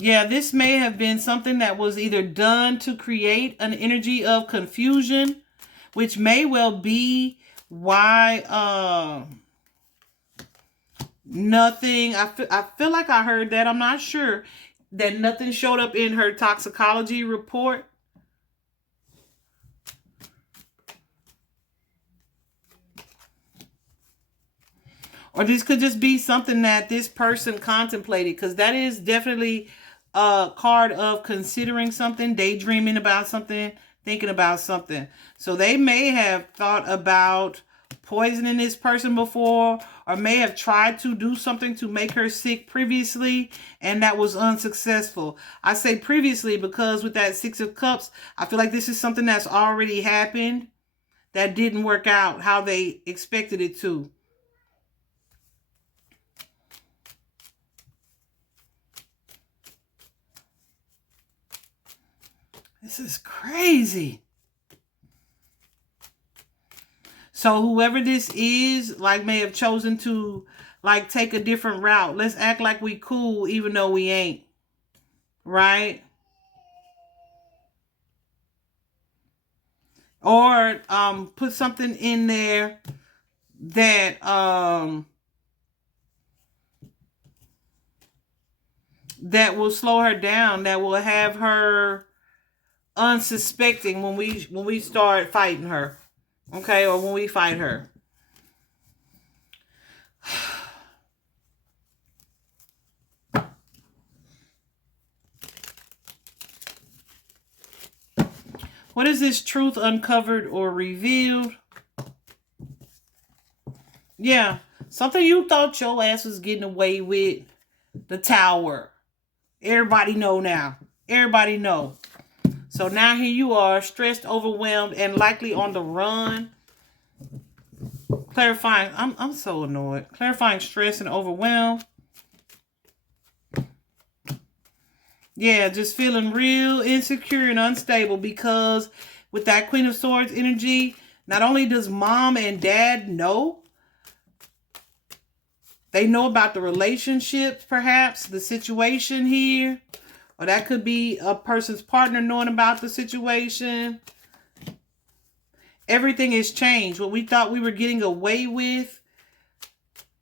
yeah, this may have been something that was either done to create an energy of confusion, which may well be why nothing, I feel like I heard that, I'm not sure, that nothing showed up in her toxicology report. Or this could just be something that this person contemplated, because that is definitely a card of considering something, daydreaming about something, thinking about something. So they may have thought about poisoning this person before, or may have tried to do something to make her sick previously, and that was unsuccessful. I say previously because with that Six of Cups, I feel like this is something that's already happened that didn't work out how they expected it to. This is crazy. So whoever this is, like, may have chosen to like take a different route. Let's act like we cool even though we ain't. Right? Or put something in there that that will slow her down, that will have her unsuspecting when we start fighting her. Okay? Or when we fight her. What is this? Truth uncovered or revealed? Yeah. Something you thought your ass was getting away with. The tower. Everybody know now. Everybody know. So now here you are, stressed, overwhelmed, and likely on the run. Clarifying. I'm so annoyed. Clarifying stress and overwhelmed. Yeah, just feeling real insecure and unstable because with that Queen of Swords energy, not only does mom and dad know, they know about the relationship, perhaps, the situation here. Or that could be a person's partner knowing about the situation. Everything has changed. What we thought we were getting away with,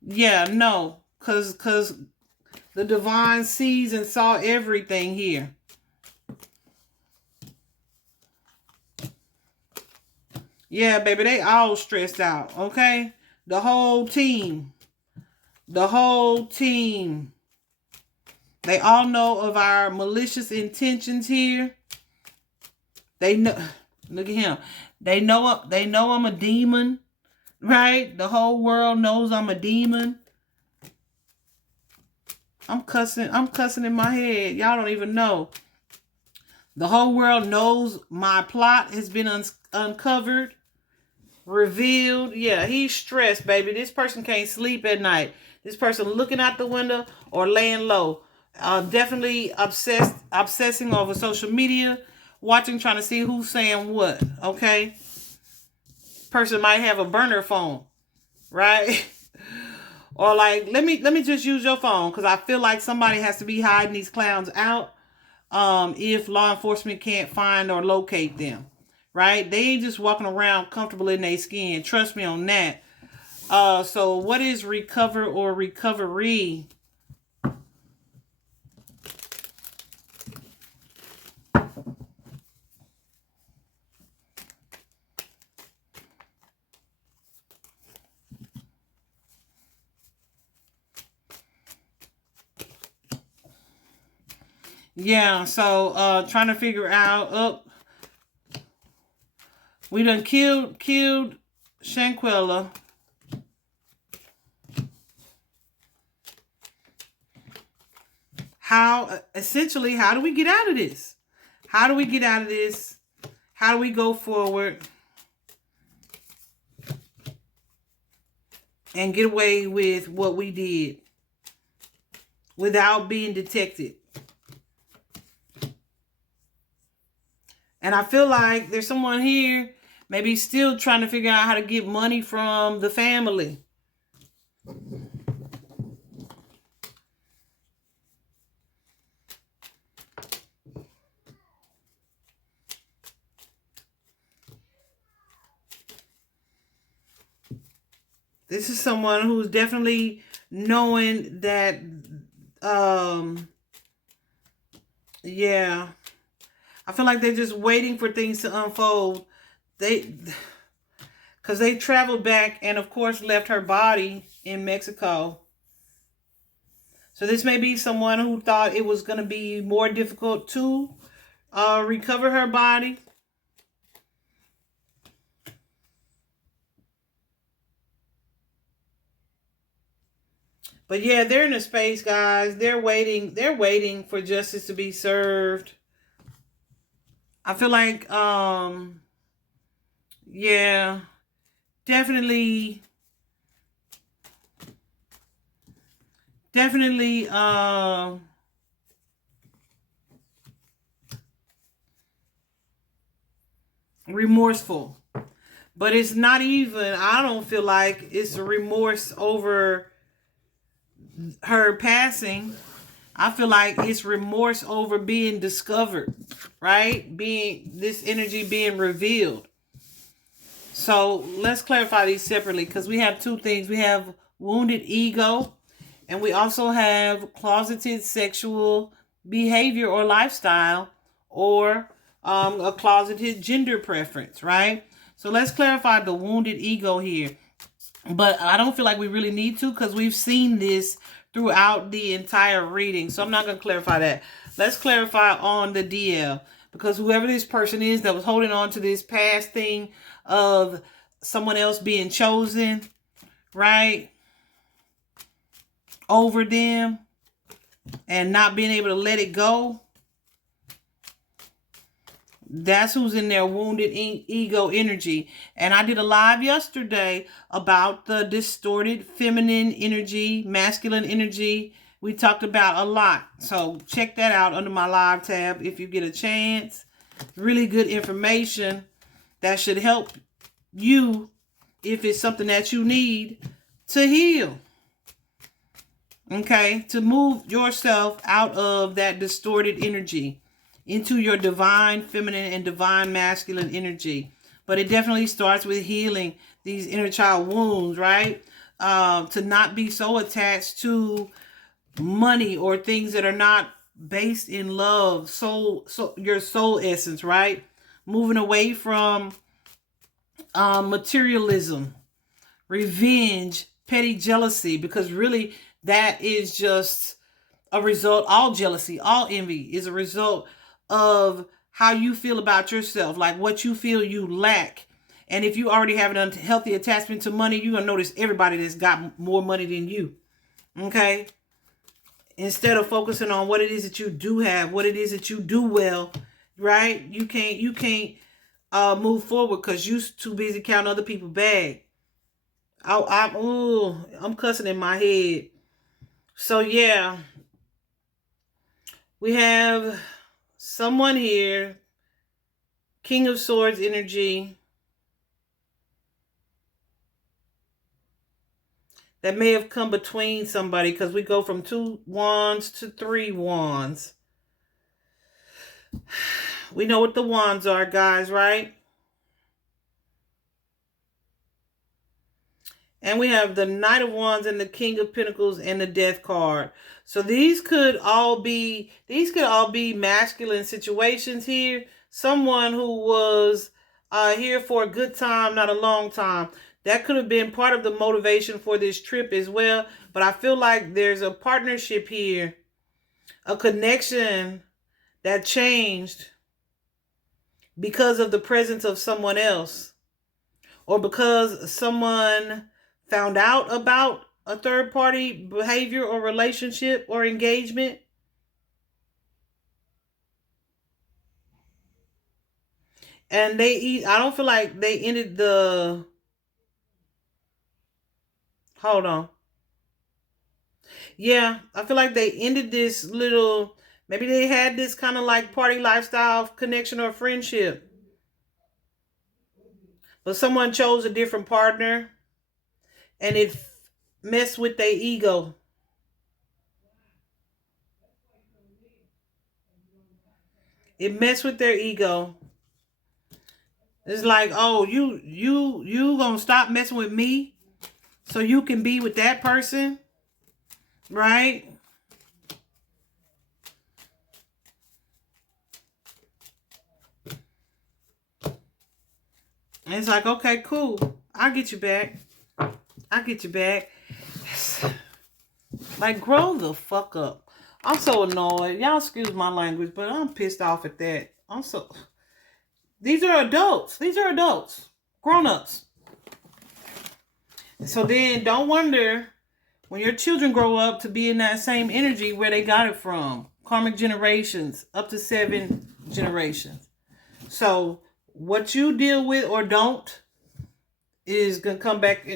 yeah, no. Because the divine sees and saw everything here. Yeah, baby, they all stressed out, okay? The whole team. The whole team. They all know of our malicious intentions here. They know, look at him. They know I'm a demon, right? The whole world knows I'm a demon. I'm cussing in my head. Y'all don't even know. The whole world knows my plot has been uncovered, revealed. Yeah, he's stressed, baby. This person can't sleep at night. This person looking out the window or laying low. Definitely obsessing over social media, watching, trying to see who's saying what. Okay, person might have a burner phone, right? Or like, let me just use your phone because I feel like somebody has to be hiding these clowns out. If law enforcement can't find or locate them, right? They ain't just walking around comfortable in their skin. Trust me on that. So what is recover or recovery? Yeah, so trying to figure out we done killed Shanquella. How essentially how do we get out of this? How do we get out of this? How do we go forward and get away with what we did without being detected? And I feel like there's someone here maybe still trying to figure out how to get money from the family. This is someone who's definitely knowing that, yeah. I feel like they're just waiting for things to unfold. Because they traveled back and, of course, left her body in Mexico. So this may be someone who thought it was going to be more difficult to recover her body. But yeah, they're in a space, guys. They're waiting. They're waiting for justice to be served. I feel like, yeah, definitely, remorseful. But it's not even, I don't feel like it's a remorse over her passing, I feel like it's remorse over being discovered, right? Being this energy being revealed. So let's clarify these separately, because we have two things. We have wounded ego, and we also have closeted sexual behavior or lifestyle, or a closeted gender preference, right? So let's clarify the wounded ego here. But I don't feel like we really need to, because we've seen this throughout the entire reading. So I'm not going to clarify that. Let's clarify on the DL, because whoever this person is that was holding on to this past thing of someone else being chosen, right, over them and not being able to let it go, that's who's in their wounded ego energy. And I did a live yesterday about the distorted feminine energy, masculine energy. We talked about a lot. So check that out under my live tab if you get a chance. Really good information that should help you if it's something that you need to heal. Okay, to move yourself out of that distorted energy into your divine feminine and divine masculine energy. But it definitely starts with healing these inner child wounds, right? To not be so attached to money or things that are not based in love, so your soul essence, right? Moving away from materialism, revenge, petty jealousy, because really that is just a result. All jealousy, all envy is a result of how you feel about yourself, like what you feel you lack. And if you already have an unhealthy attachment to money, you're going to notice everybody that's got more money than you. Okay? Instead of focusing on what it is that you do have, what it is that you do well, right? You can't move forward because you're too busy counting other people's bag. I'm cussing in my head. So yeah, we have someone here, King of Swords energy, that may have come between somebody, because we go from 2 wands to 3 wands. We know what the wands are, guys, right? And we have the Knight of Wands and the King of Pentacles and the Death card. So these could all be masculine situations here. Someone who was here for a good time, not a long time. That could have been part of the motivation for this trip as well. But I feel like there's a partnership here, a connection that changed because of the presence of someone else, or because someone found out about a third party behavior or relationship or engagement. And I don't feel like they ended the, hold on. Yeah, I feel like they ended this little, maybe they had this kind of like party lifestyle connection or friendship. But someone chose a different partner and it messed with their ego. It messed with their ego. It's like, oh, you gonna stop messing with me so you can be with that person, right? And it's like, okay, cool. I'll get you back. I'll get you back. Like, grow the fuck up. I'm so annoyed. Y'all excuse my language, but I'm pissed off at that. These are adults. These are adults. Grown-ups. So then don't wonder when your children grow up to be in that same energy where they got it from. Karmic generations, up to 7 generations. So what you deal with or don't is going to come back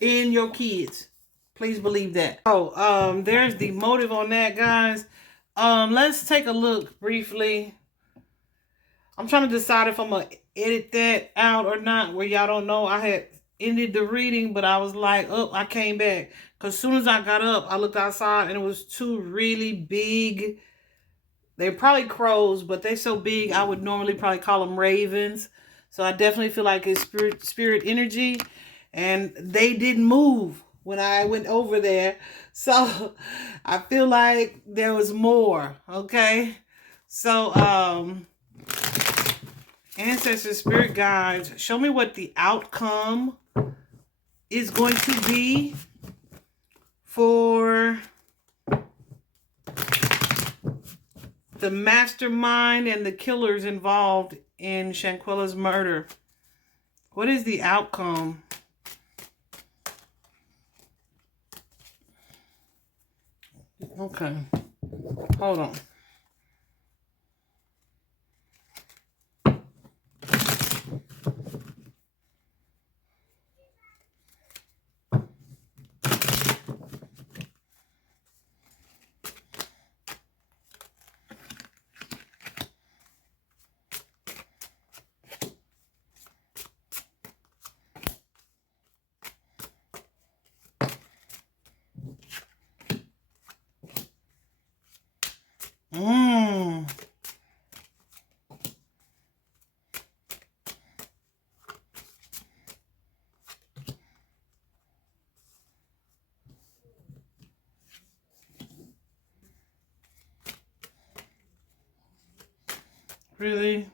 in your kids. Please believe that. Oh, there's the motive on that, guys. Let's take a look briefly. I'm trying to decide if I'm going to edit that out or not, where y'all don't know I had ended the reading, but I was like, oh, I came back. Because as soon as I got up, I looked outside and it was two really big. They're probably crows, but they're so big, I would normally probably call them ravens. So I definitely feel like it's spirit energy. And they didn't move when I went over there. So I feel like there was more, okay? So, ancestors, spirit guides, show me what the outcome is going to be for the mastermind and the killers involved in Shanquella's murder. What is the outcome? Okay. Hold on. Really?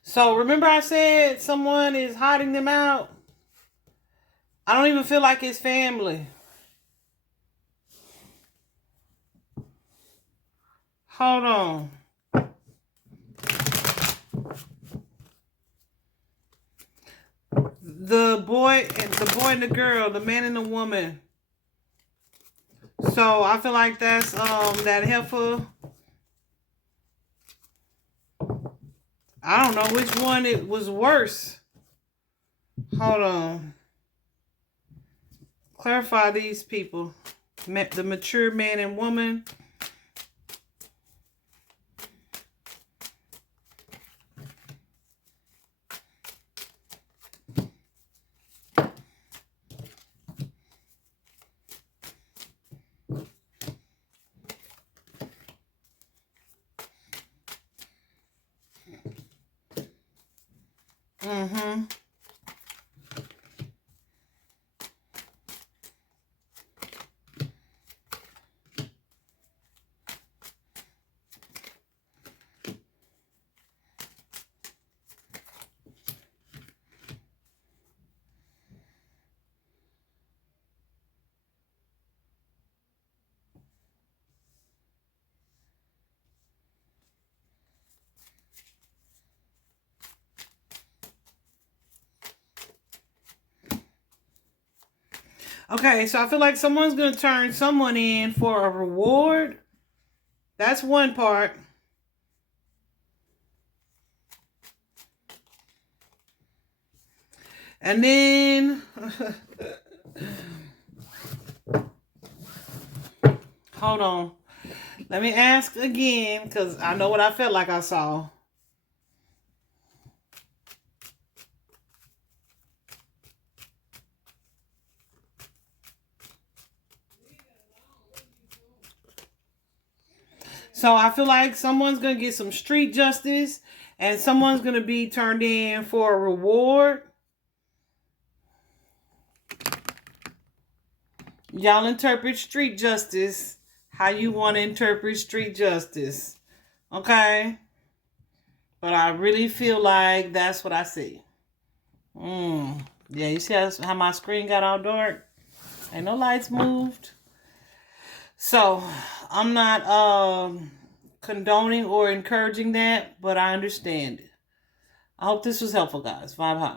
So remember I said someone is hiding them out? I don't even feel like it's family. Hold on. The boy and the girl, the man and the woman. So I feel like that's that heifer. I don't know which one it was worse. Hold on. Clarify these people. The mature man and woman. Mm-hmm. Okay, so I feel like someone's going to turn someone in for a reward. That's one part. And then, hold on. Let me ask again, because I know what I felt like I saw. So I feel like someone's going to get some street justice and someone's going to be turned in for a reward. Y'all interpret street justice how you want to interpret street justice. Okay? But I really feel like that's what I see. Yeah, you see how my screen got all dark? Ain't no lights moved. So, I'm not condoning or encouraging that, but I understand it. I hope this was helpful, guys. Vibe high.